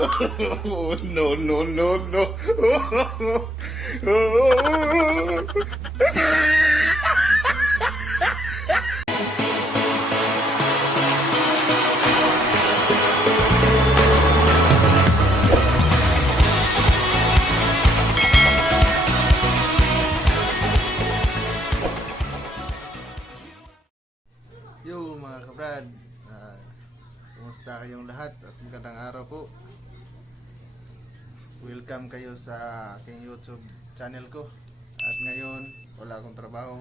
Oh, no, no, no, no. Yo mga kabrad, kumusta kayong lahat at magandang araw po. Welcome kayo sa aking YouTube channel ko. At ngayon, wala akong trabaho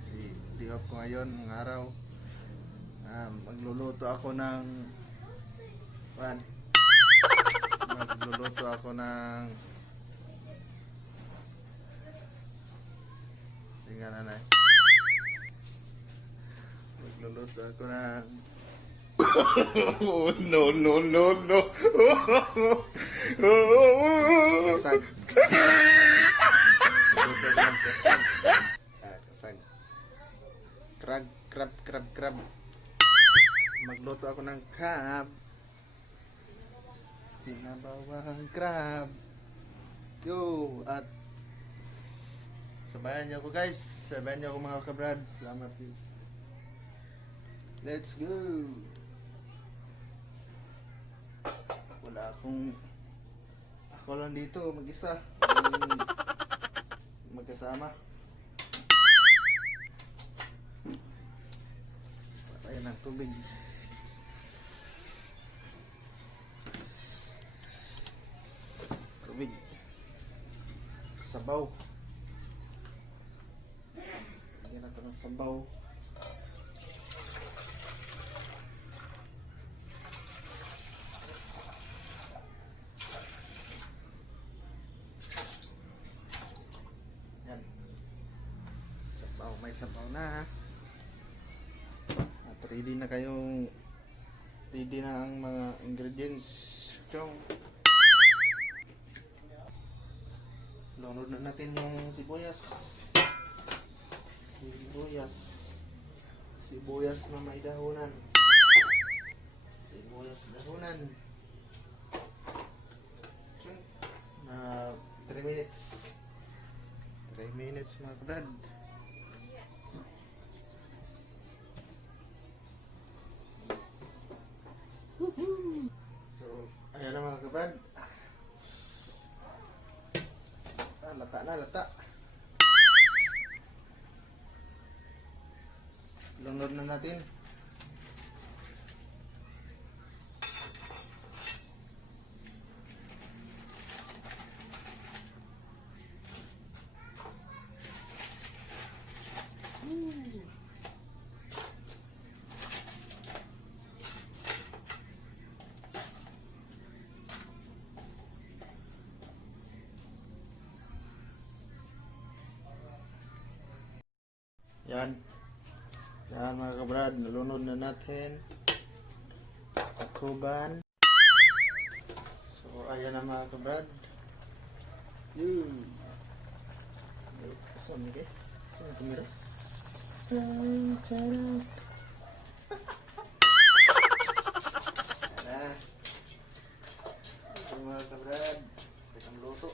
kasi day off ko ngayon, ng araw. Magluluto ako ng Singa nanay. Magluluto ako ng Oh, no, no, no, no. kasag. Magluluto ako ng kasag. Kasag. Crab. Magluto ako ng crab. Sinabawang crab. Yo, at sabayan niyo ako guys. Sabayan niyo ako mga kabrad. Salamat po. Let's go. Ako lang dito mag-isa. Magkasama. Patayin ng tubig. Sabaw. Lagyan natin ng sabaw. Yan. Sabaw. May sabaw na. At ready na ang mga ingredients. Chow. Lunod na natin yung sibuyas. Sibuyas na may dahonan. Na 3 minutes. 3 minutes mga kabrad. So, ayan na mga kabrad. Lata. Lunod na natin. Yan mga kabrad, nalunod na natin. Akuban. So ayan na mga kabrad. Saan kamera? Ayan. Ito mga kabrad, itong luto.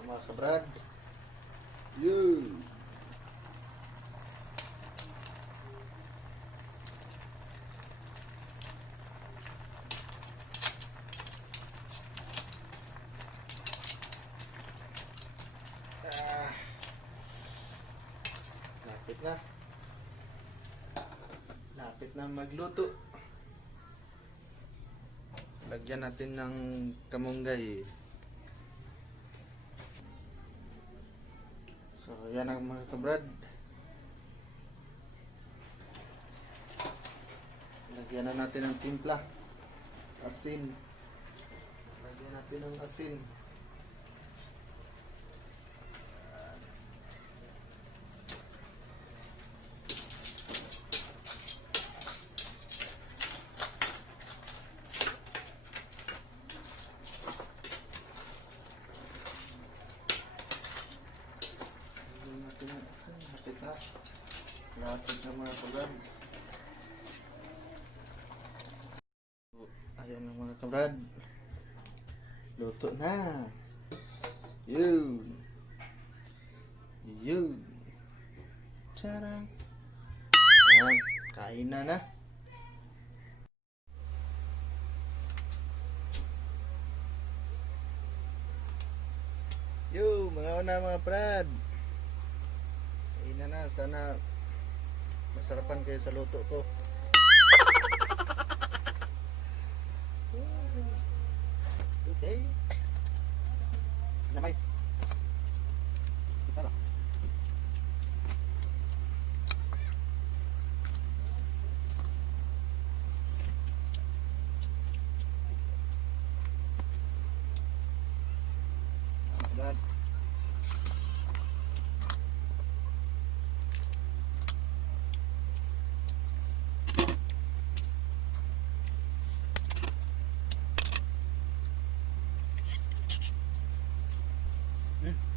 Mga kabrad, lapit na magluto. Lagyan natin ng kamunggay. So, yan ang mga kabrad. Lagyan na natin ng timpla. Asin. Lagyan natin ng asin. mga kabrad. Ayan na mga kabrad. Luto na. Yun. Yun. Charang. Ayan. Kain na. Yo, mga una mga brad. Kain na. Sana masarapan kayo sa luto ko. Okay. Namay. Kita lang. Brad.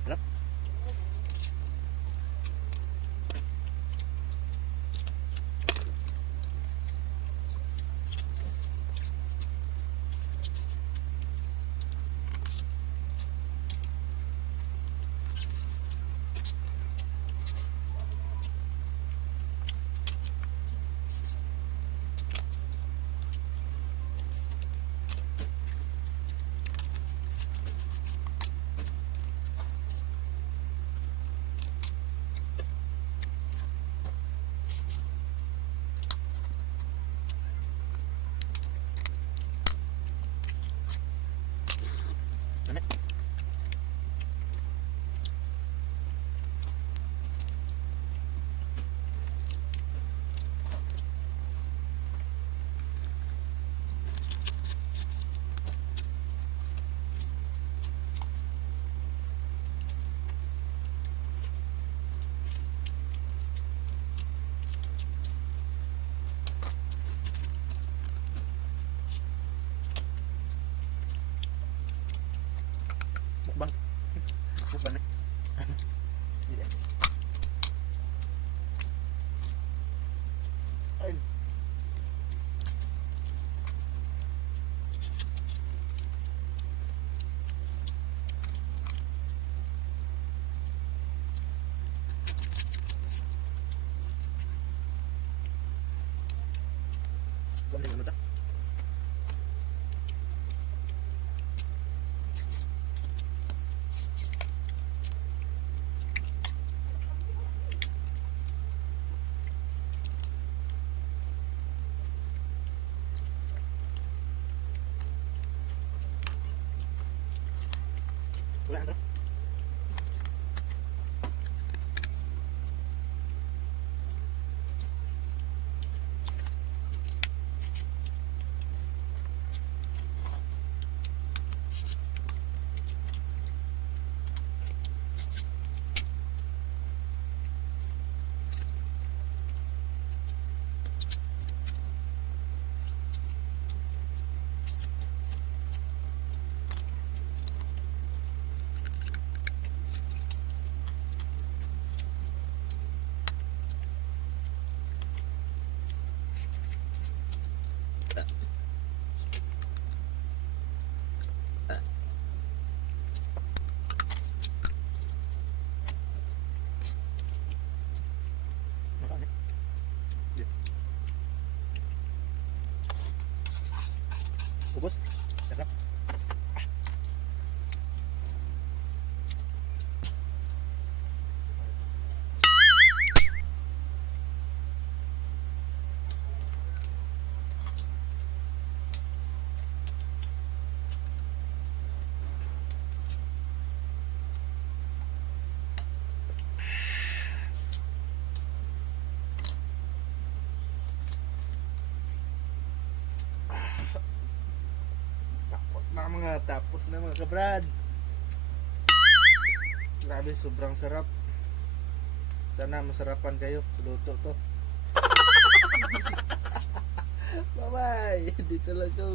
Harap. Mukbang. Mukbang na. Hindi. Ayun. Balik ano ta? Wala na. Ubos. Sarap. Tapos na mga kabrad. Grabe, sobrang sarap. Sana masarapan kayo sa luto to. Bye bye. Dito lang ko.